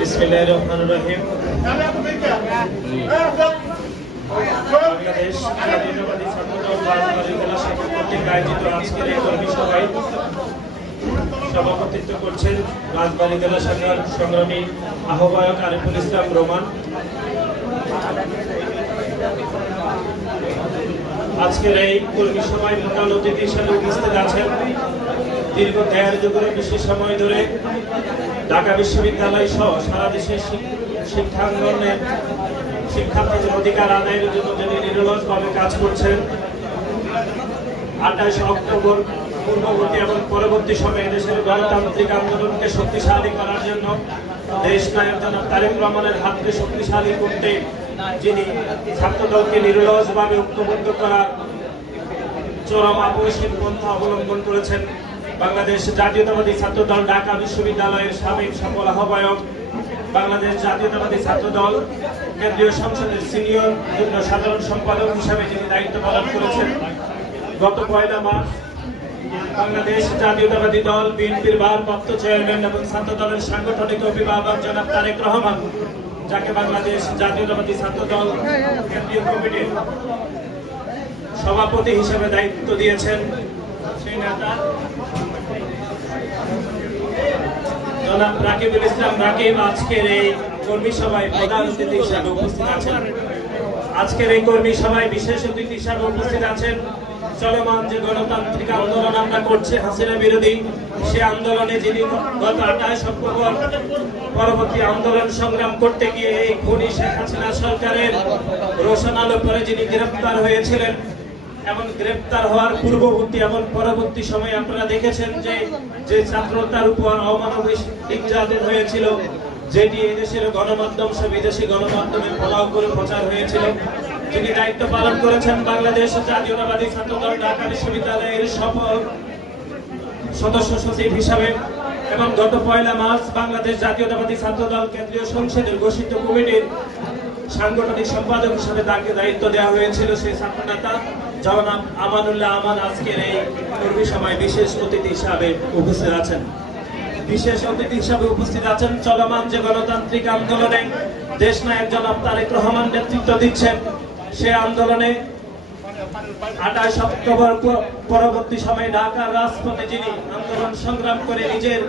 বিসমিল্লাহির রহমানির রহিম। বাংলাদেশ জাতীয়তাবাদী ছাত্রদল রাজবাড়ী জেলা শাখা কর্তৃক আয়োজিত আজকের এই কর্মী সভায় সভাপতিত্ব করছেন রাজবাড়ী জেলা শাখার সংগ্রামী আহ্বায়ক আরিফুল ইসলাম রোমান। আজকের এই কর্মী সভায় প্রধান অতিথি হিসেবে উপস্থিত আছেন দীর্ঘ 13 যুগের বেশি সময় ধরে ঢাকা বিশ্ববিদ্যালয় সহ সারা দেশের শিক্ষাঙ্গনের শিক্ষার্থীদের অধিকার আদায়ের জন্য যিনি নিরলসভাবে কাজ করছেন। 28 অক্টোবর পূর্ববর্তী এবং পরবর্তী সময়ে দেশের গণতান্ত্রিক আন্দোলনকে শক্তিশালী করার জন্য দেশ নায়ক জনাব তারেক রহমানের হাতকে শক্তিশালী করতে যিনি ছাত্রদলকে নিরলসভাবে ঐক্যবদ্ধ করার চরম আপসহীন পন্থা অবলম্বন করেছেন বাংলাদেশ জাতীয়তাবাদী ছাত্রদল ঢাকা বিশ্ববিদ্যালয়ের সাবেক সফল আহ্বায়ক, বাংলাদেশ জাতীয়তাবাদী ছাত্রদল কেন্দ্রীয় সংসদের সিনিয়র যুগ্ম সাধারণ সম্পাদক হিসাবে যিনি দায়িত্ব পালন করেছেন। গত 1 মার্চ বাংলাদেশ জাতীয়তাবাদী দল বিএনপির ভারপ্রাপ্ত চেয়ারম্যান এবং ছাত্রদলের সাংগঠনিক অভিভাবক জনাব তারেক রহমান, যাকে বাংলাদেশ জাতীয়তাবাদী ছাত্রদল কেন্দ্রীয় কমিটির সভাপতি হিসেবে দায়িত্ব দিয়েছেন, সেই নেতা জনাব রাকিবুল ইসলাম রাকিব আজকের এই কর্মী সভায় প্রধান অতিথি হিসেবে উপস্থিত আছেন। আজকের এই কর্মী সভায় বিশেষ অতিথি হিসেবে উপস্থিত আছেন চলমান যে গণতান্ত্রিক আন্দোলন আমরা করছি হাসিনা বিরোধী, সে আন্দোলনে যিনি গত 28 অক্টোবর পরবর্তী আন্দোলন সংগ্রাম করতে গিয়ে এই খুনি শেখ হাসিনা সরকারের রোশন আলো পরে যিনি গ্রেফতার হয়েছিলেন এবং গ্রেফতার হওয়ার পূর্ববর্তী এবং পরবর্তী সময়ে আপনারা দেখেছেন যে ছাত্রতার উপর অমানবিক নির্যাতন হয়েছিল, যেটি এদেশের গণমাধ্যম সহ বিদেশি গণমাধ্যমে ফলাও করে প্রচার হয়েছিল। যিনি দায়িত্ব পালন করেছেন বাংলাদেশ জাতীয়তাবাদী ছাত্রদল ঢাকা বিশ্ববিদ্যালয়ের সফল সদস্য সচিব হিসাবে এবং গত 1 মার্চ বাংলাদেশ জাতীয়তাবাদী ছাত্রদল কেন্দ্রীয় সংসদের ঘোষিত কমিটির সাংগঠনিক সম্পাদক হিসেবে তাকে দায়িত্ব দেওয়া হয়েছিল সেই ছাত্রনেতা জনাব আমানুল্লাহ আমান আজকের এই কর্মী সভায় বিশেষ অতিথি হিসাবে উপস্থিত আছেন। বিশেষ অতিথি হিসাবে উপস্থিত আছেন চলমান যে গণতান্ত্রিক আন্দোলনে দেশ নায়ক জনাব তারেক রহমান নেতৃত্ব দিচ্ছেন, সে আন্দোলনে 28 অক্টোবর পরবর্তী সময়ে ঢাকার রাজপথে যিনি আন্দোলন সংগ্রাম করে নিজের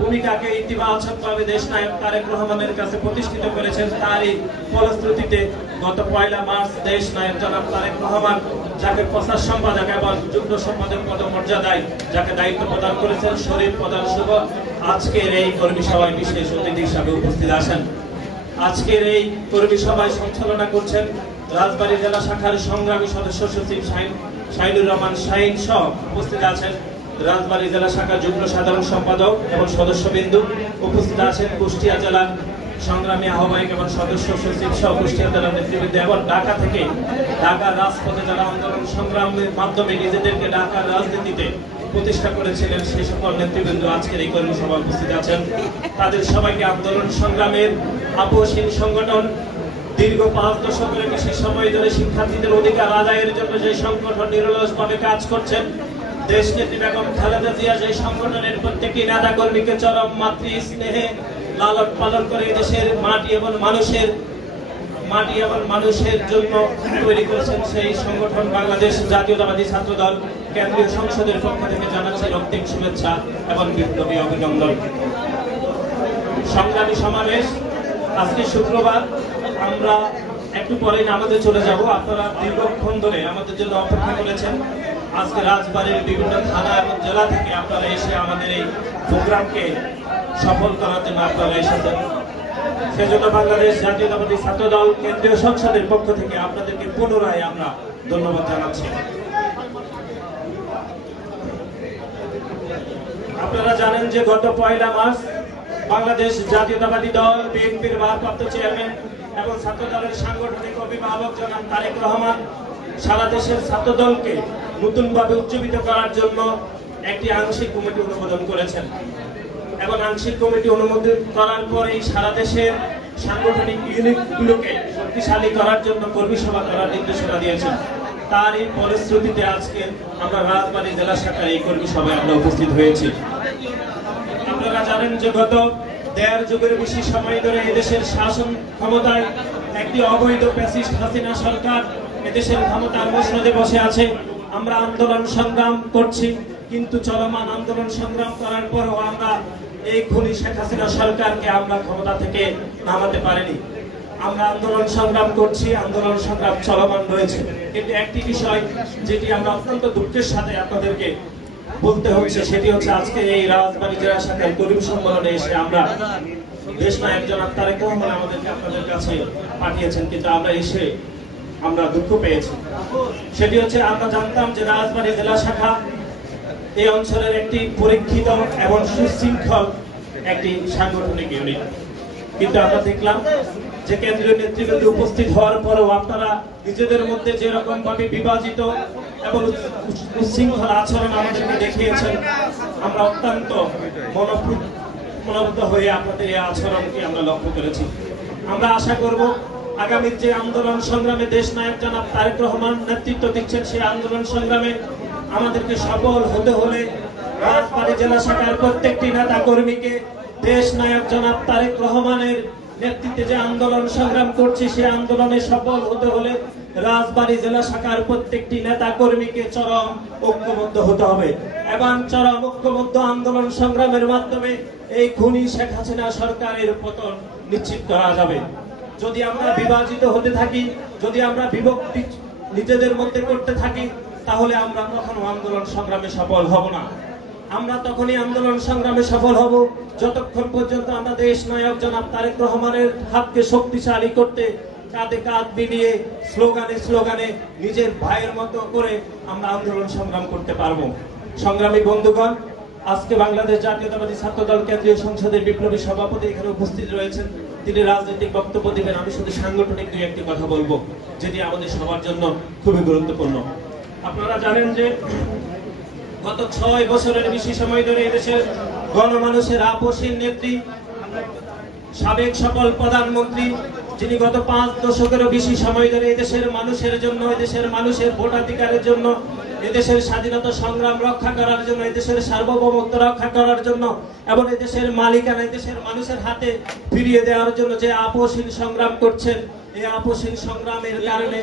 ভূমিকাকে ইতিবাচকভাবে দেশ নায়ক তারেক রহমানের কাছে প্রতিষ্ঠিত করেছেন, তারই ফলশ্রুতিতে গত 1 মার্চ দেশ নায়ক জনাব তারেক রহমান, যাকে প্রচার সম্পাদক এবং যুগ্ম সম্পাদক পদমর্যাদায় যাকে দায়িত্ব প্রদান করেছেন শরীফ প্রধান শুভ, আজকের এই কর্মী সভায় বিশেষ অতিথি হিসাবে উপস্থিত আছেন। আজকের এই কর্মী সভায় সঞ্চালনা করছেন রাজবাড়ী জেলা শাখার সংগ্রামী সদস্য সচিব শাহিনুর রহমান শাহিন সহ উপস্থিত আছেন রাজবাড়ী জেলা শাখার যুগ্ম সাধারণ সম্পাদক এবং সদস্যবৃন্দু, উপস্থিত আছেন কুষ্টিয়া জেলার সংগ্রামী আহ্বায়ক এবং সদস্য সচিব সহ কুষ্টিয়া জেলার নেতৃবৃন্দ এবং ঢাকা থেকে ঢাকার রাজপথে যারা আন্দোলন সংগ্রামের মাধ্যমে নিজেদেরকে ঢাকার রাজনীতিতে প্রতিষ্ঠা করেছিলেন সেই সকল নেতৃবৃন্দ আজকের এই কর্মী সভায় উপস্থিত আছেন। তাদের সবাইকে আন্দোলন সংগ্রামের আপসহীন সংগঠন দীর্ঘ 5 দশকের বেশি সময় ধরে শিক্ষার্থীদের অধিকার আদায়ের জন্য যে সংগঠন নিরলসভাবে কাজ করছেন, দেশনেত্রী বেগম খালেদা জিয়া যে সংগঠনের প্রত্যেকটি নেতা কর্মীকে চরম মাতৃ স্নেহে লালন পালন করে দেশের মাটি এবং মানুষের জন্য তৈরি করেছেন, সেই সংগঠন বাংলাদেশ জাতীয়তাবাদী ছাত্রদল কেন্দ্রীয় সংসদের পক্ষ থেকে জানাচ্ছে রক্তিম শুভেচ্ছা এবং বিপ্লবী অভিনন্দন। সংগ্রামী সমাবেশ আজকে শুক্রবার, আমরা একটু পরে নামাজে চলে যাব। আপনারা দীর্ঘক্ষণ ধরে আমাদের জন্য অপেক্ষা করেছেন। আজকে রাজবাড়ীর বিভিন্ন থানা এবং জেলা থেকে আপনারা এসে আমাদের এই প্রোগ্রামকে সফল করার জন্য আপনারা এসেছেন। সেজন্য বাংলাদেশ জাতীয়তাবাদী ছাত্রদল কেন্দ্রীয় সংসদের পক্ষ থেকে আপনাদেরকে পুনরায় আমরা ধন্যবাদ জানাচ্ছি। আপনারা জানেন যে গত 1 মার্চ বাংলাদেশ জাতীয়তাবাদী দল বিএনপির ভারপ্রাপ্ত চেয়ারম্যান এবং ছাত্রদলের সাংগঠনিক অভিভাবক জনাব তারেক রহমান সারা দেশের ছাত্রদলকে নতুনভাবে উজ্জীবিত করার জন্য একটি আংশিক কমিটি অনুমোদন করেছেন এবং আংশিক কমিটি অনুমোদন করার পরে সারা দেশের সাংগঠনিক ইউনিটগুলোকে শক্তিশালী করার জন্য কর্মী সভা করার নির্দেশনা দিয়েছেন। তার এই ফলশ্রুতিতে আজকে আমরা রাজবাড়ী জেলা শাখার এই কর্মী সভায় আমরা উপস্থিত হয়েছি। আপনারা জানেন যে গত 1.5 যুগের বেশি সময় ধরে এদেশের শাসন ক্ষমতায় একটি অবৈধ ফ্যাসিস্ট হাসিনা সরকার এদেশের ক্ষমতার মসনদে বসে আছে। আমরা আন্দোলন সংগ্রাম করছি, কিন্তু চলমান আন্দোলন সংগ্রাম করার পরও আমরা এই খুনি শেখ হাসিনা সরকারকে আমরা ক্ষমতা থেকে নামাতে পারিনি। আমরা আন্দোলন সংগ্রাম করছি, আন্দোলন সংগ্রাম চলমান রয়েছে। কিন্তু একটি বিষয় যেটি আমরা অত্যন্ত দুঃখের সাথে আপনাদেরকে বলতে হচ্ছে, সেটি হচ্ছে আজকে এই রাজবাড়ী জেলা শাখার কর্মী সম্মেলনে এসে আমরা দেশ নায়ক জনাব তারেক রহমান আমাদেরকে আপনাদের কাছে পাঠিয়েছেন, কিন্তু আমরা এসে আমরা দুঃখ পেয়েছি। সেটি হচ্ছে আমরা জানতাম যে রাজবাড়ী জেলা শাখা এই অঞ্চলের একটি পরীক্ষিত এবং সুশৃঙ্খল একটি সাংগঠনিক ইউনিট, কিন্তু আমরা দেখলাম যে কেন্দ্রীয় নেতৃবৃন্দ উপস্থিত হওয়ার পরেও আপনারা নিজেদের মধ্যে যেরকম ভাবে বিভাজিত এবং উচ্ছৃঙ্খল আচরণ আমাদেরকে দেখিয়েছেন, আমরা অত্যন্ত মনোবুদ্ধ হয়ে আপনাদের এই আচরণকে আমরা লক্ষ্য করেছি। আমরা আশা করব আগামী যে আন্দোলন সংগ্রামে দেশ নায়ক জনাব তারেক রহমান নেতৃত্ব দিচ্ছেন, সেই আন্দোলন সংগ্রামে আমাদেরকে সফল হতে হলে রাজবাড়ী জেলা শাখার প্রত্যেকটি নেতা কর্মীকে দেশ নায়ক জনাব তারেক রহমানের নেতৃত্বে যে আন্দোলন সংগ্রাম করছি, সেই আন্দোলনে সফল হতে হলে রাজবাড়ী জেলা শাখার প্রত্যেকটি নেতা কর্মীকে চরম ঐক্যবদ্ধ হতে হবে এবং চরম ঐক্যবদ্ধ আন্দোলন সংগ্রামের মাধ্যমে এই খুনি শেখ হাসিনা সরকারের পতন নিশ্চিত করা যাবে। যদি আমরা বিভাজিত হতে থাকি, যদি আমরা বিভক্তি নিজেদের মধ্যে করতে থাকি, তাহলে আমরা কখনো আন্দোলন সংগ্রামে সফল হব না। আমরা তখনই আন্দোলন সংগ্রামে সফল হব যতক্ষণ পর্যন্ত আমরা দেশ নায়ক জনাব তারেক রহমানের হাতকে শক্তিশালী করতে কাঁধে কাঁধ মিলিয়ে স্লোগানে স্লোগানে নিজের ভাইয়ের মতো করে আমরা আন্দোলন সংগ্রাম করতে পারবো। সংগ্রামী বন্ধুগণ, আজকে বাংলাদেশ জাতীয়তাবাদী ছাত্র দল কেন্দ্রীয় সংসদের বিপ্লবী সভাপতি এখানে উপস্থিত রয়েছেন, তিনি রাজনৈতিক বক্তব্য দিবেন। আমি শুধু সাংগঠনিক দুই একটি কথা বলবো, যেটি আমাদের সবার জন্য খুবই গুরুত্বপূর্ণ। আপনারা জানেন যে গত 6 বছরের বেশি সময় ধরে এদেশের গণমানুষের আপসীন নেত্রী, সাবেক সকল প্রধানমন্ত্রী, যিনি গত 5 দশকেরও বেশি সময় ধরে এদেশের মানুষের জন্য, এদেশের মানুষের ভোটাধিকারের জন্য, এদেশের স্বাধীনতা সংগ্রাম রক্ষা করার জন্য, এদেশের সার্বভৌমত্ব রক্ষা করার জন্য এবং এদেশের মালিকানা এদেশের মানুষের হাতে ফিরিয়ে দেওয়ার জন্য যে আপসীন সংগ্রাম করছেন, এই আপসীন সংগ্রামের কারণে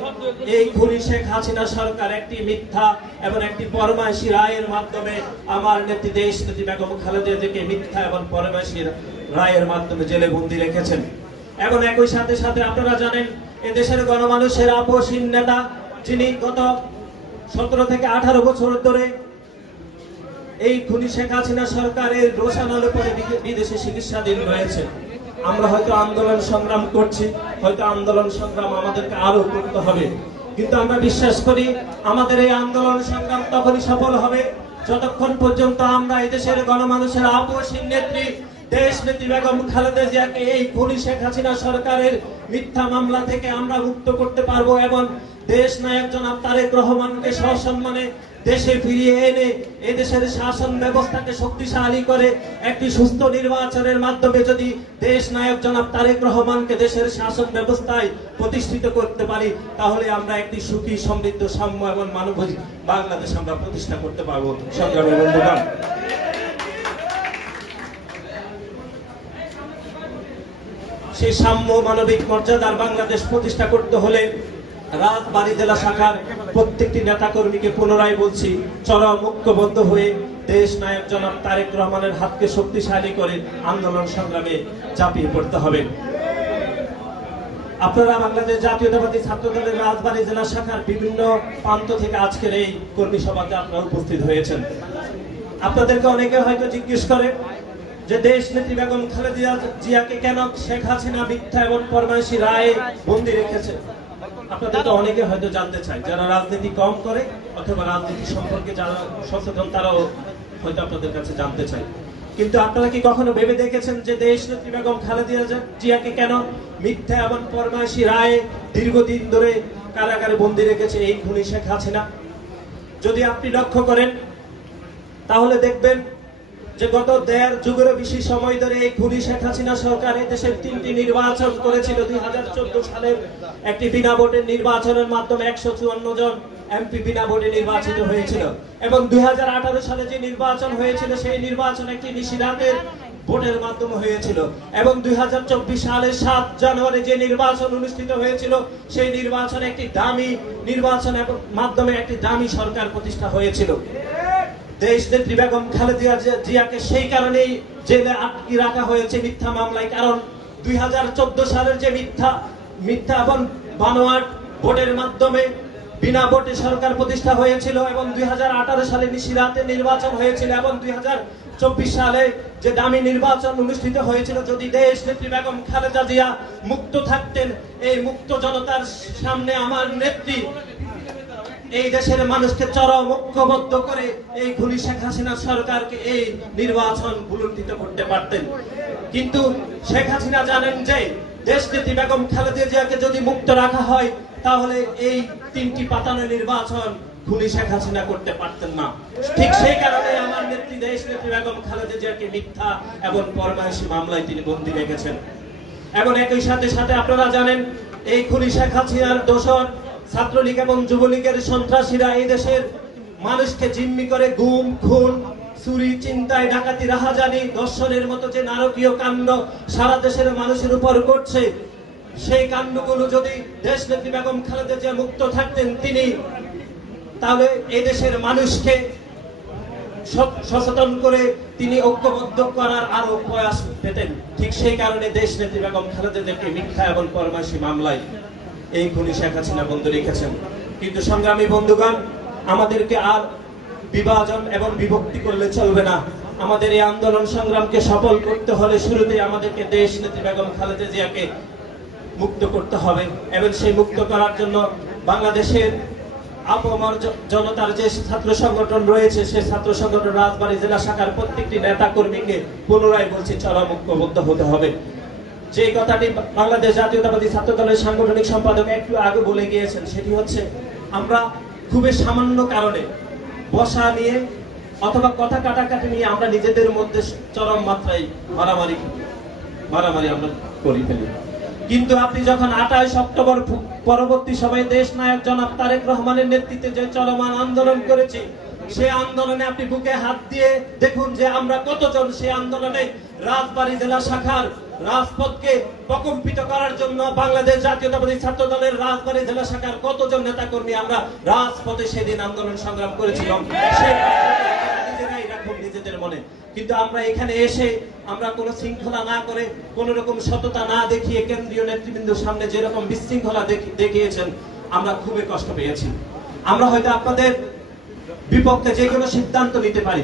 এই খুনি শেখ হাসিনা সরকার একটি মিথ্যা এবং একটি ফরমায়েশি রায়ের মাধ্যমে আমার নেত্রী দেশ নেত্রী বেগম খালেদা জিয়াকে মিথ্যা এবং ফরমায়েশি রায়ের মাধ্যমে জেলে বন্দী রেখেছেন। এবং একই সাথে সাথে আপনারা জানেন এদেশের গণমানুষের আপসীন নেতা, যিনি গত 17 থেকে 18 বছর ধরে এই খুনি শেখ হাসিনা সরকারের রোশানলে পরে বিদেশে চিকিৎসাধীন রয়েছে। আমরা হয়তো আন্দোলন সংগ্রাম করছি, হয়তো আন্দোলন সংগ্রাম আমাদেরকে আরো করতে হবে, কিন্তু আমরা বিশ্বাস করি আমাদের এই আন্দোলন সংগ্রাম তখনই সফল হবে যতক্ষণ পর্যন্ত আমরা এদেশের গণমানুষের আপসীন নেত্রী দেশ নেত্রী বেগম খালেদা জিয়াকে এই খুনি শেখ হাসিনা সরকারের মিথ্যা মামলা থেকে আমরা মুক্ত করতে পারবো এবং দেশ নায়ক জনাব তারেক রহমানকে সসম্মানে দেশে ফিরিয়ে এনে এদেশের শাসন ব্যবস্থাকে শক্তিশালী করে একটি সুস্থ নির্বাচনের মাধ্যমে যদি দেশ নায়ক জনাব তারেক রহমানকে দেশের শাসন ব্যবস্থায় প্রতিষ্ঠিত করতে পারি, তাহলে আমরা একটি সুখী সমৃদ্ধ সাম্য এবং মানবিক বাংলাদেশ আমরা প্রতিষ্ঠা করতে পারবো। সংগ্রামী বন্ধুগণ, সেই সাম্য মানবিক মর্যাদার বাংলাদেশ প্রতিষ্ঠা করতে হলে রাজবাড়ী জেলা শাখার প্রত্যেকটি নেতা কর্মীকে পুনরায় বলছি, চরম ঐক্যবদ্ধ হয়ে দেশ নায়ক জনাব তারেক রহমানের হাতকে শক্তিশালী করে আন্দোলন সংগ্রামে ঝাঁপিয়ে পড়তে হবে। আপনারা বাংলাদেশ জাতীয়তাবাদী ছাত্র দলের রাজবাড়ী জেলা শাখার বিভিন্ন প্রান্ত থেকে আজকের এই কর্মী সভাতে আপনারা উপস্থিত হয়েছেন। আপনাদেরকে অনেকে হয়তো জিজ্ঞেস করে যে দেশ নেত্রী বেগম খালেদা জিয়াকে কেন শেখ হাসিনা মিথ্যা এবং ফরমায়েশি রায়ে বন্দী রেখেছে। আপনাদের তো অনেকে হয়তো জানতে চায়, যারা রাজনীতি কম করে অথবা রাজনীতি সম্পর্কে যারা সচেতন তারাও হয়তো আপনাদের কাছে জানতে চায়। কিন্তু আপনারা কি কখনো ভেবে দেখেছেন যে দেশ নেত্রী বেগম খালেদা জিয়াকে কেন মিথ্যা এবং ফরমায়েশি রায়ে দীর্ঘদিন ধরে কারাগারে বন্দী রেখেছে এই খুনি শেখ হাসিনা? যদি আপনি লক্ষ্য করেন তাহলে দেখবেন যে গত 1.5 যুগেরও বেশি সময় ধরে এই খুনি শেখ হাসিনা সরকার দেশের 3টি নির্বাচন করেছিল। 2014 সালের একটি বিনা ভোটের নির্বাচনের মাধ্যমে 154 জন এমপি বিনা ভোটে নির্বাচিত হয়েছিল এবং 2018 সালে যে নির্বাচন হয়েছিল সেই নির্বাচন একটি নিশিরাতের ভোটের মাধ্যমে হয়েছিল এবং 2024 সালের 7 জানুয়ারি যে নির্বাচন অনুষ্ঠিত হয়েছিল সেই নির্বাচনে একটি দামি নির্বাচনের মাধ্যমে একটি দামি সরকার প্রতিষ্ঠা হয়েছিল। দেশনেত্রী বেগম খালেদা জিয়াকে সেই কারণেই জেলে আটকে রাখা হয়েছে মিথ্যা মামলায়, কারণ 2014 সালের যে মিথ্যা এবং বানোয়াট ভোটের মাধ্যমে বিনা ভোটে সরকার প্রতিষ্ঠা হয়েছিল এবং 2018 সালে নিশিরাতে নির্বাচন হয়েছিল এবং 2024 সালে যে দামি নির্বাচন অনুষ্ঠিত হয়েছিল, যদি দেশনেত্রী বেগম খালেদা জিয়া মুক্ত থাকতেন, এই মুক্ত জনতার সামনে আমার নেত্রী এই দেশের মানুষকে চরম ঐক্যবদ্ধ করে এই খুনি শেখ হাসিনা সরকারকে এই নির্বাচন ভুলুণ্ঠিত করতে পারতেন। কিন্তু শেখ হাসিনা জানেন যে দেশনেত্রী বেগম খালেদা জিয়াকে যদি মুক্ত রাখা হয় তাহলে এই 3টি পাতানো নির্বাচন খুনি শেখ হাসিনা করতে পারতেন না। ঠিক সেই কারণে আমার নেত্রী দেশনেত্রী বেগম খালেদা জিয়াকে মিথ্যা এবং পরমায়সী মামলায় তিনি বন্দী রেখেছেন। এবং একই সাথে সাথে আপনারা জানেন এই খুনি শেখ হাসিনার দোসর ছাত্রলীগ এবং যুবলীগের সন্ত্রাসীরা এই দেশের মানুষকে জিম্মি করে গুম, খুন, চুরি, চিন্তায়, ডাকাতি, রাহাজানি, ধর্ষণের মতো যে নারকীয় কাণ্ড সারা দেশের মানুষের উপর করছে, সেই কাণ্ডগুলো যদি দেশনেত্রী বেগম খালেদা জিয়া মুক্ত থাকতেন তিনি, তাহলে এই দেশের মানুষকে সচেতন করে তিনি ঐক্যবদ্ধ করার আরো প্রয়াস পেতেন। ঠিক সেই কারণে দেশনেত্রী বেগম খালেদা জিয়াকে মিথ্যা এবং পরমায়সী মামলায় এই খুনি শেখ হাসিনা বন্ধ রেখেছেন। কিন্তু সংগ্রামী বন্ধুগণ, আমাদেরকে আর বিভাজন এবং বিভক্তি করলে চলবে না। আমাদের এই আন্দোলন সংগ্রামকে সফল করতে হলে শুরুতেই আমাদেরকে দেশনেত্রী বেগম খালেদা জিয়াকে মুক্ত করতে হবে এবং সেই মুক্ত করার জন্য বাংলাদেশের আপামর জনতার যে ছাত্র সংগঠন রয়েছে সেই ছাত্র সংগঠন রাজবাড়ী জেলা শাখার প্রত্যেকটি নেতা কর্মীকে পুনরায় বলছি চরম ঐক্যবদ্ধ হতে হবে। যে কথাটি বাংলাদেশ জাতীয়তাবাদী ছাত্র দলের সাংগঠনিক সম্পাদক একটু আগে বলে গিয়েছেন, সেটি হচ্ছে আমরা খুবই সামান্য কারণে বসা নিয়ে অথবা কথা কাটাকাটি নিয়ে আমরা নিজেদের মধ্যে চরম মাত্রায় মারামারি আমরা করি ফেলি। কিন্তু আপনি যখন 28 অক্টোবর পরবর্তী সময়ে দেশ নায়ক জনাব তারেক রহমানের নেতৃত্বে যে চলমান আন্দোলন করেছি, সেই আন্দোলনে আপনি বুকে হাত দিয়ে দেখুন যে আমরা কতজন সেই আন্দোলনে রাজবাড়ী জেলা শাখার রাজপথকে প্রকম্পিত করার জন্য বাংলাদেশ জাতীয়তাবাদী ছাত্র দলের রাজবাড়ী জেলা শাখার কতজন নেতা কর্মী আমরা রাজপথে সেদিন আন্দোলন সংগ্রাম করেছিলাম নিজেরাই রাখুন নিজেদের মনে। কিন্তু আমরা এখানে এসে আমরা কোনো শৃঙ্খলা না করে, কোন রকম সততা না দেখিয়ে কেন্দ্রীয় নেতৃবৃন্দের সামনে যেরকম বিশৃঙ্খলা দেখিয়েছেন, আমরা খুবই কষ্ট পেয়েছি। আমরা হয়তো আপনাদের বিপক্ষে যে কোনো সিদ্ধান্ত নিতে পারি,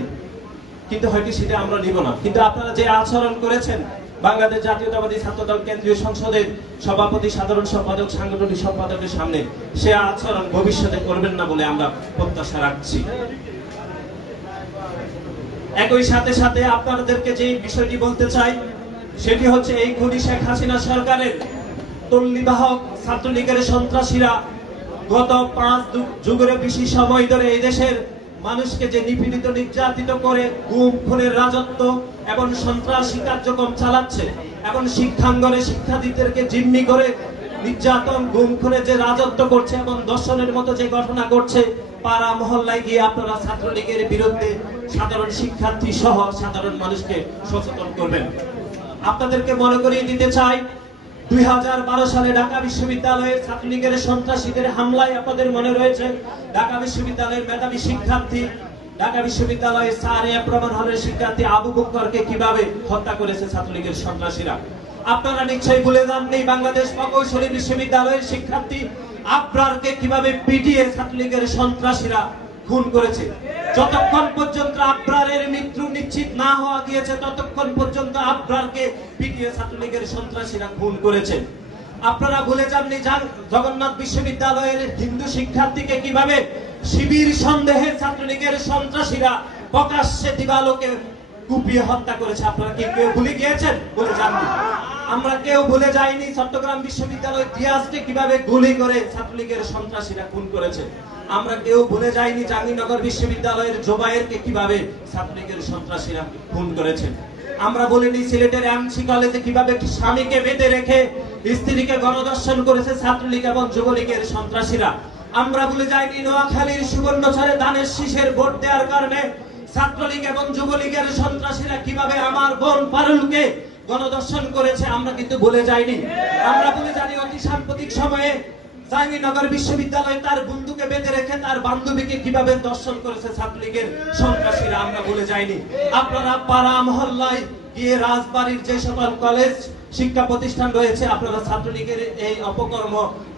কিন্তু হয়তো সেটা আমরা নিব না। কিন্তু আপনারা যে আচরণ করেছেন বাংলাদেশ জাতীয়তাবাদী ছাত্র দল কেন্দ্রীয় সংসদের সভাপতি, সাধারণ সম্পাদক, সাংগঠনিক সম্পাদকের সামনে, সে আচরণ ভবিষ্যতে করবেন না বলে আমরা প্রত্যাশা রাখছি। একই সাথে সাথে আপনাদেরকে যে বিষয়টি বলতে চাই সেটি হচ্ছে এই খুনি শেখ হাসিনা সরকারের তল্লিবাহক ছাত্রলীগের সন্ত্রাসীরা গত 5 যুগের বেশি সময় ধরে এই দেশের মানুষকে যে নিপীড়িত নির্যাতিত করে গুম, খুনের রাজত্ব এবং সন্ত্রাসী কার্যক্রম চালাচ্ছে এবং শিক্ষাঙ্গনে শিক্ষার্থীদেরকে জিম্মি করে নির্যাতন, গুম, খুনে যে রাজত্ব করছে এবং দর্শনের মতো যে ঘটনা করছে, পাড়া মহল্লায় গিয়ে আপনারা ছাত্রলীগের বিরুদ্ধে সাধারণ শিক্ষার্থী সহ সাধারণ মানুষকে সচেতন করবেন। আপনাদেরকে মনে করিয়ে দিতে চাই 2012 সালে ঢাকা বিশ্ববিদ্যালয়ের ছাত্রলীগের সন্ত্রাসীদের হামলায় আপনাদের মনে রয়েছে ঢাকা বিশ্ববিদ্যালয়ের মেধাবী শিক্ষার্থী, ঢাকা বিশ্ববিদ্যালয়ের সারিয়া প্রমাণ হলের শিক্ষার্থী আবু বকরকে কিভাবে হত্যা করেছে ছাত্রলীগের সন্ত্রাসীরা। আপনারা নিশ্চয়ই ভুলে যাননি বাংলাদেশ প্রকৌশলী বিশ্ববিদ্যালয়ের শিক্ষার্থী আবরারকে কিভাবে পিটিয়ে ছাত্রলীগের সন্ত্রাসীরা খুন করেছে। যতক্ষণ পর্যন্ত আবরারের মৃত্যু নিশ্চিত না হওয়া গিয়েছে ততক্ষণ পর্যন্ত আবরারকে পিটিয়ে ছাত্রলীগের সন্ত্রাসীরা খুন করেছে। আপনারা ভুলে যাননি জগন্নাথ বিশ্ববিদ্যালয়ের হিন্দু শিক্ষার্থীকে কিভাবে শিবির সন্দেহে ছাত্রলীগের সন্ত্রাসীরা প্রকাশ্যে দিবালোকে কুপিয়ে হত্যা করেছে। আপনারা কি কেউ ভুলে গিয়েছেন? ভুলে যাননি। আমরা কেউ ভুলে যাইনি চট্টগ্রাম বিশ্ববিদ্যালয়ের ইতিহাসকে কিভাবে গুলি করে ছাত্রলীগের সন্ত্রাসীরা খুন করেছে। আমরা কেউ ভুলে যাইনি জাহাঙ্গীরনগর বিশ্ববিদ্যালয়ের জোবায়েরকে কিভাবে ছাত্রলীগের সন্ত্রাসীরা খুন করেছে। আমরা বলিনি সিলেটের এমসি কলেজে কিভাবে স্বামীকে বেঁধে রেখে স্ত্রীকে গণধর্ষণ করেছে ছাত্রলীগ এবং যুবলীগের সন্ত্রাসীরা। আমরা ভুলে যাইনি নোয়াখালীর সুবর্ণচরে ধানের শীষের ভোট দেওয়ার কারণে ছাত্রলীগ এবং যুবলীগের সন্ত্রাসীরা কিভাবে আমার বোন পারুলকে গণধর্ষণ করেছে আমরা কিন্তু ভুলে যাইনি। আমরা ভুলে জানি অতি সাম্প্রতিক সময়ে জাহাঙ্গীরনগর বিশ্ববিদ্যালয়ে তার বন্ধুকে বেঁধে রেখে তার বান্ধবীকে কিভাবে দর্শন করেছে ছাত্রলীগের সন্ত্রাসীরা আমরা ভুলে যাইনি। আপনারা পাড়া মহল্লায় গিয়ে রাজবাড়ির যে সকল কলেজ শিক্ষা প্রতিষ্ঠান রয়েছে আপনারা ছাত্রলীগের এই অপকর্ম,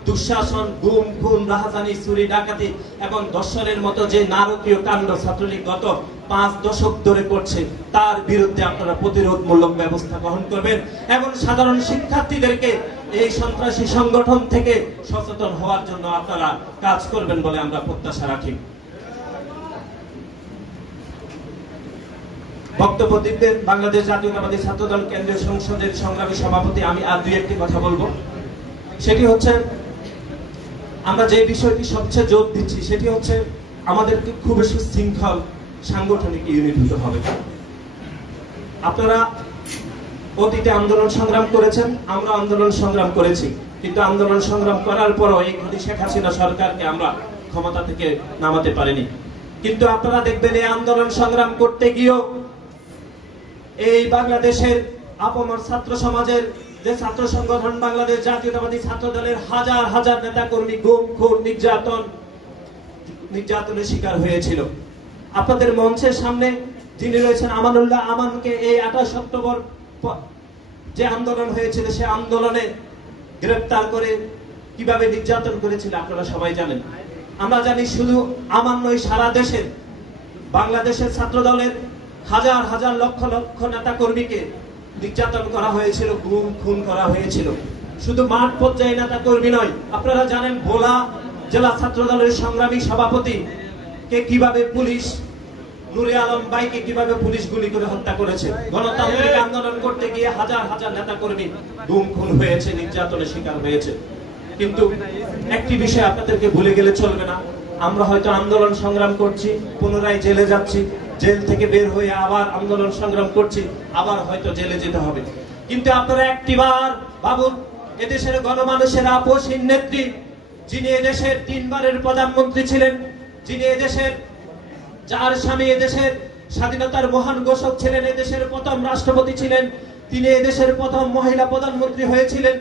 দুঃশাসন, গুম খুন, রাহাজানি, চুরি ডাকাতি এবং দর্শনের মতো যে নারকীয় কাণ্ড ছাত্রলীগ গত 5 দশক ধরে করছে তার বিরুদ্ধে আপনারা প্রতিরোধমূলক ব্যবস্থা গ্রহণ করবেন এবং সাধারণ শিক্ষার্থীদেরকে এই সন্ত্রাসী সংগঠন থেকে সচেতন হওয়ার জন্য আপনারা কাজ করবেন বলে আমরা প্রত্যাশা রাখি। বক্তব্য দিবেন বাংলাদেশ জাতীয়তাবাদী ছাত্রদল কেন্দ্রীয় সংসদের সংগ্রামী সভাপতি। আমি আর দুই একটি কথা বলবো, সেটি হচ্ছে আমরা যে বিষয়টি সবচেয়ে জোর দিচ্ছি সেটি হচ্ছে আমাদেরকে খুব সুশৃঙ্খল সাংগঠনিক ইউনিট হতে হবে। আপনারা অতীতে আন্দোলন সংগ্রাম করেছেন, আমরা আন্দোলন সংগ্রাম করেছি, কিন্তু আন্দোলন সংগ্রাম করার পরও এই শেখ হাসিনা সরকারকে আমরা ক্ষমতা থেকে নামাতে পারিনি। কিন্তু আপনারা দেখবেন এই আন্দোলন সংগ্রাম করতে গিয়েও এই বাংলাদেশের আপামর ছাত্র সমাজের যে ছাত্র সংগঠন বাংলাদেশ জাতীয়তাবাদী ছাত্র দলের হাজার হাজার নেতা কর্মী গুম খুন নির্যাতনের শিকার হয়েছিল। আপনাদের মঞ্চের সামনে যিনি রয়েছেন আমানুল্লাহ আমানকে এই 28 অক্টোবর যে আন্দোলন হয়েছিল সে আন্দোলনে গ্রেফতার করে কিভাবে নির্যাতন করেছিল আপনারা সবাই জানেন। আমরা জানি শুধু আমান নয়, সারা দেশের বাংলাদেশের ছাত্র দলের হাজার হাজার লক্ষ লক্ষ নেতা কর্মীকে নির্যাতন করা হয়েছিল, গুম খুন করা হয়েছিল। শুধু মাঠ পর্যায়ে নেতা কর্মী নয়, আপনারা জানেন ভোলা জেলা ছাত্র দলের সংগ্রামী সভাপতি কে কিভাবে পুলিশ, নুরে আলম বাইকে কিভাবে পুলিশ গুলি করে হত্যা করেছে। গণতান্ত্রিক আন্দোলন করতে গিয়ে হাজার হাজার নেতা কর্মী গুম খুন হয়েছে, নির্যাতনের শিকার হয়েছে। কিন্তু একটি বিষয় আপনাদেরকে ভুলে গেলে চলবে না, আমরা হয়তো আন্দোলন সংগ্রাম করছি, পুনরায় জেলে যাচ্ছি, জেল থেকে বের হয়ে আবার আন্দোলন সংগ্রাম করছি, আবার হয়তো জেলে যেতে হবে। কিন্তু আপনারা একটিবার ভাবুন, এদেশের গণমানুষের আপসহীন নেত্রী, যিনি এদেশের 3 বারের প্রধানমন্ত্রী ছিলেন, যিনি এদেশের, যার স্বামী এদেশের স্বাধীনতার মহান ঘোষক ছিলেন, এদেশের প্রথম রাষ্ট্রপতি ছিলেন, তিনি এদেশের প্রথম মহিলা প্রধানমন্ত্রী হয়েছিলেন,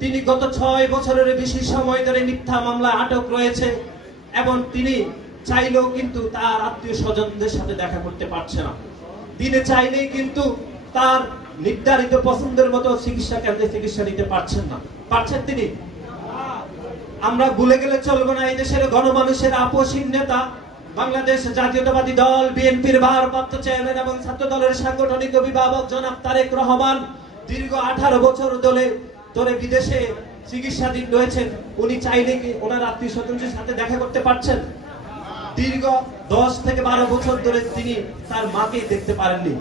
তিনি গত 6 বছরের বেশি সময় ধরে মিথ্যা মামলায় আটক রয়েছে এবং তিনি চাইলেও কিন্তু তার আত্মীয় স্বজনদের সাথে দেখা করতে পারছে না। তিনি চাইলেই কিন্তু তার নির্ধারিত পছন্দের মতো চিকিৎসা কেন্দ্রে চিকিৎসা নিতে পারছেন না। পারছেন তিনি? আমরা ভুলে গেলে চলবে না, এই দেশের গণমানুষের আপসহীন নেতা, বাংলাদেশ জাতীয়তাবাদী দল বিএনপির ভারপ্রাপ্ত চেয়ারম্যান এবং ছাত্র দলের সাংগঠনিক অভিভাবক জনাব তারেক রহমান দীর্ঘ 18 বছর ধরে বিদেশে চিকিৎসাধীন রয়েছেন। উনি চাইলে কি ওনার আত্মীয় স্বজনদের সাথে দেখা করতে পারছেন? দীর্ঘ 10 থেকে 12 বছর ধরে তিনি তার মাকে দেখতে পারেননি।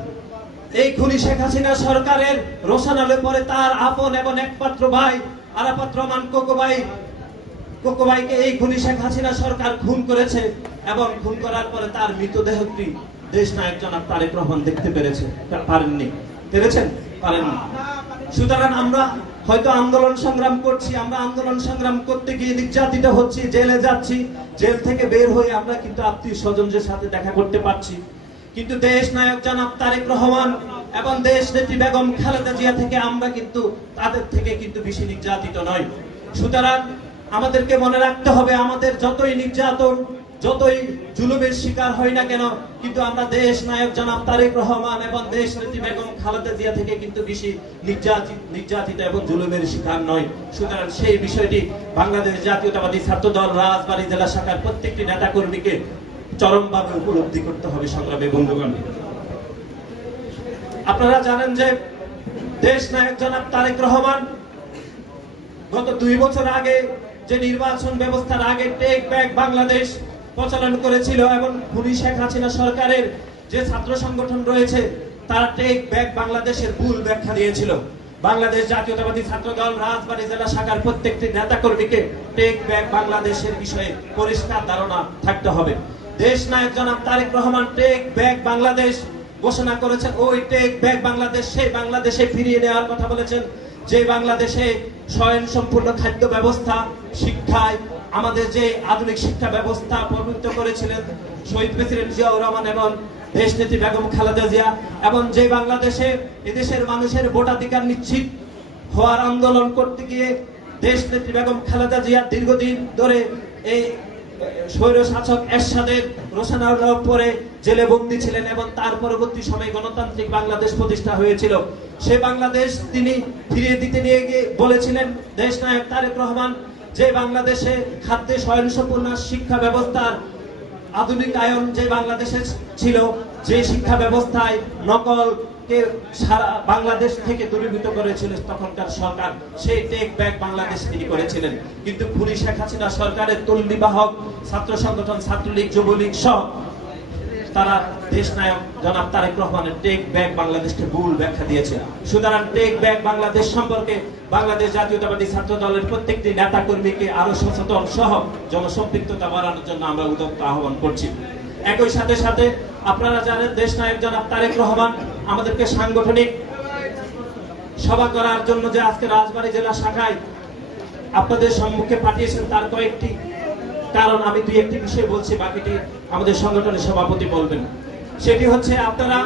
এই খুনি শেখ হাসিনা সরকারের রোশনালে পরে তার আপন এবং একমাত্র ভাই আরাফাত রহমান কোকো ভাইকে এই খুনি শেখ হাসিনা সরকার খুন করেছে এবং খুন করার পরে তার মৃতদেহটি দেশ নায়ক জনাব তারেক রহমান দেখতে পারেননি। সুতরাং আমরা হয়তো আন্দোলন সংগ্রাম করছি, আমরা আন্দোলন সংগ্রাম করতে গিয়ে নির্যাতিত হচ্ছি, জেলে যাচ্ছি, জেল থেকে বের হয়ে আমরা কিন্তু আত্মীয় স্বজনদের সাথে দেখা করতে পারছি। কিন্তু দেশ নায়ক জনাব তারেক রহমান এবং দেশ নেত্রী বেগম খালেদা জিয়া থেকে আমরা কিন্তু তাদের থেকে কিন্তু বেশি নির্যাতিত নয়। সুতরাং আমাদেরকে মনে রাখতে হবে, আমাদের যতই নির্যাতন, যতই জুলুমের শিকার হয় না কেন, কিন্তু আমরা দেশ নায়ক জনাব তারেক রহমান এবং দেশ নেত্রী বেগম খালেদা জিয়া থেকে কিন্তু বেশি নির্যাতিত এবং জুলুমের শিকার নয়। সুতরাং সেই বিষয়টি বাংলাদেশ জাতীয়তাবাদী ছাত্র দল রাজবাড়ী জেলা শাখার প্রত্যেকটি নেতা কর্মীকে চরমভাবে উপলব্ধি করতে হবে। সংগ্রামী বন্ধুগণ, আপনারা জানেন যে দেশ নায়ক জনাব তারেক রহমান গত 2 বছর আগে যে নির্বাচন ব্যবস্থার আগে টেক ব্যাক বাংলাদেশ প্রচলন করেছিল এবং খুনি শেখ হাসিনা সরকারের যে ছাত্র সংগঠন রয়েছে তারা টেক ব্যাক বাংলাদেশের ভুল ব্যাখ্যা দিয়েছিল। বাংলাদেশ জাতীয়তাবাদী ছাত্র দল রাজবাড়ী জেলা শাখার প্রত্যেকটি নেতা কর্মীকে টেক ব্যাক বাংলাদেশের বিষয়ে পরিষ্কার ধারণা থাকতে হবে। দেশ নায়ক জনাব তারেক রহমান টেক ব্যাক বাংলাদেশ ঘোষণা করেছেন। ওই টেক ব্যাক বাংলাদেশ সেই বাংলাদেশে ফিরিয়ে নেওয়ার কথা বলেছেন, যে বাংলাদেশে স্বয়ংসম্পূর্ণ খাদ্য ব্যবস্থা, শিক্ষায় আমাদের যে আধুনিক শিক্ষা ব্যবস্থা প্রবর্তিত করেছিলেন শহীদ প্রেসিডেন্ট জিয়াউর রহমান এবং দেশনেত্রী বেগম খালেদা জিয়া, এবং যে বাংলাদেশে এদেশের মানুষের ভোটাধিকার নিশ্চিত হওয়ার আন্দোলন করতে গিয়ে দেশনেত্রী বেগম খালেদা জিয়া দীর্ঘদিন ধরে এই স্বৈর শাসক এরশাদের রোশানল পরে জেলে বন্দী ছিলেন, এবং তার পরবর্তী সময়ে গণতান্ত্রিক বাংলাদেশ প্রতিষ্ঠা হয়েছিল। সে বাংলাদেশ তিনি ফিরিয়ে দিতে নিয়ে গিয়ে বলেছিলেন দেশ নায়ক তারেক রহমান, যে বাংলাদেশে খাদ্যে স্বয়ংসম্পূর্ণ শিক্ষা ব্যবস্থার আধুনিকায়ন যে বাংলাদেশে ছিল, যে শিক্ষা ব্যবস্থায় নকলকে সারা বাংলাদেশ থেকে দূরীভূত করেছিল তখনকার সরকার, সেই টেক ব্যাক বাংলাদেশ তিনি করেছিলেন। কিন্তু খুনি শেখ হাসিনা সরকারের তল্লিবাহক ছাত্র সংগঠন, ছাত্রলীগ, যুবলীগ সহ তারা দেশ নায়ক জনাব তারেক রহমানের টেক ব্যাক বাংলাদেশকে ভুল ব্যাখ্যা দিয়েছে। সুতরাং টেক ব্যাক বাংলাদেশ সম্পর্কে বাংলাদেশ জাতীয়তাবাদী ছাত্র দলের প্রত্যেকটি নেতা কর্মীকে আরো সচেতন সহ জনসম্পৃক্ততা বাড়ানোর জন্য আমরা উদ্যোক্ত আহ্বান করছি। একই সাথে সাথে আপনারা জানেন দেশ নায়ক জনাব তারেক রহমান আমাদেরকে সাংগঠনিক সভা করার জন্য যে আজকে রাজবাড়ী জেলা শাখায় আপনাদের সম্মুখে পাঠিয়েছেন, তার কয়েকটি কারণ আমি দুই একটি বিষয় বলছি, বাকিটি আমাদের সংগঠনের সভাপতি বলবেন। সেটি হচ্ছে আপনারা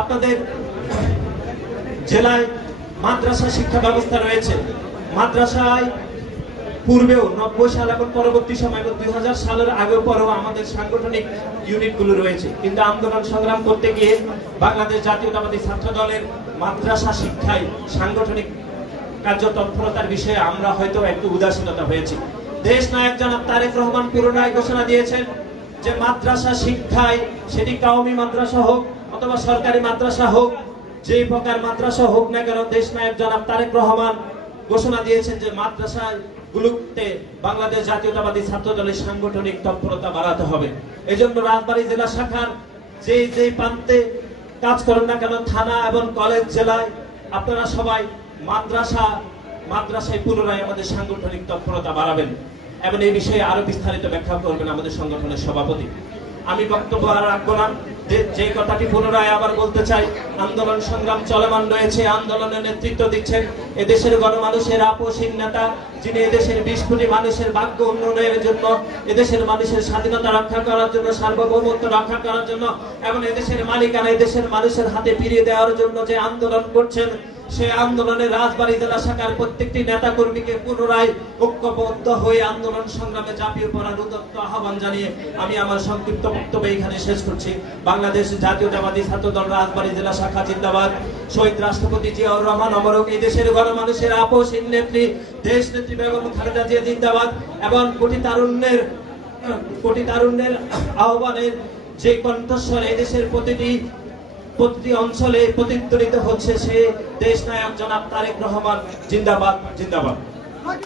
আপনাদের জেলায় মাদ্রাসা শিক্ষা ব্যবস্থা রয়েছে। মাদ্রাসায় পূর্বেও 90 সাল এবং পরবর্তী সময় 2000 সালের আগেও পরেও আমাদের সাংগঠনিক ইউনিটগুলো রয়েছে, কিন্তু আন্দোলন সংগ্রাম করতে গিয়ে বাংলাদেশ জাতীয়তাবাদী ছাত্র দলের মাদ্রাসা শিক্ষায় সাংগঠনিক কার্যতৎপরতার বিষয়ে আমরা হয়তো একটু উদাসীনতা হয়েছি। দেশ নায়ক জনাব তারেক রহমান পুনরায় ঘোষণা দিয়েছেন যে মাদ্রাসা শিক্ষায়, সেটি কওমি মাদ্রাসা হোক অথবা সরকারি মাদ্রাসা হোক, যে প্রকার মাদ্রাসা হোক না কেন, দেশ নায়ক জনাব তারেক রহমান ঘোষণা দিয়েছেন যে মাদ্রাসাগুলোতে বাংলাদেশ জাতীয়তাবাদী ছাত্র দলের সাংগঠনিক তৎপরতা বাড়াতে হবে। এজন্য রাজবাড়ী জেলা শাখার যে প্রান্তে কাজ করেন না কেন, থানা এবং কলেজ জেলায় আপনারা সবাই মাদ্রাসায় পুনরায় আমাদের সাংগঠনিক তৎপরতা বাড়াবেন এবং এই বিষয়ে আরো বিস্তারিত ব্যাখ্যা করবেন আমাদের সংগঠনের সভাপতি। আমি বক্তব্য আর রাখবো না, যে কথাটি পুনরায় আবার বলতে চাই, আন্দোলন সংগ্রাম চলমান রয়েছে। আন্দোলনের নেতৃত্ব দিচ্ছেন এদেশের গণমানুষের আপসহীন নেতা, যিনি এদেশের 20 কোটি মানুষের ভাগ্য উন্নয়নের জন্য, এদেশের মানুষের স্বাধীনতা রক্ষা করার জন্য, সার্বভৌমত্ব রক্ষা করার জন্য এবং এদেশের মালিকানা এদেশের মানুষের হাতে ফিরিয়ে দেওয়ার জন্য যে আন্দোলন করছেন, সেই আন্দোলনে রাজবাড়ী জেলা শাখার প্রত্যেকটি নেতা কর্মীকে পুনরায় ঐক্যবদ্ধ হয়ে আন্দোলন সংগ্রামে ঝাঁপিয়ে পড়ার উদ্যত আহ্বান জানিয়ে আমি আমার সংক্ষিপ্ত বক্তব্য এখানে শেষ করছি। বাংলাদেশ জাতীয়তাবাদী ছাত্র দল রাজবাড়ী জেলা শাখা জিন্দাবাদ। শহীদ রাষ্ট্রপতি জিয়াউর রহমান অমরক, এই দেশের গণমানুষের আপসহীন নেত্রী দেশ নেত্রী বেগম খালেদা জিয়া জিন্দাবাদ। এবং কোটি তারুণ্যের আহ্বানের যে কণ্ঠস্বর এদেশের প্রতিটি অঞ্চলে প্রতিধ্বনিত হচ্ছে, সে দেশ নায়ক জনাব তারেক রহমান জিন্দাবাদ জিন্দাবাদ।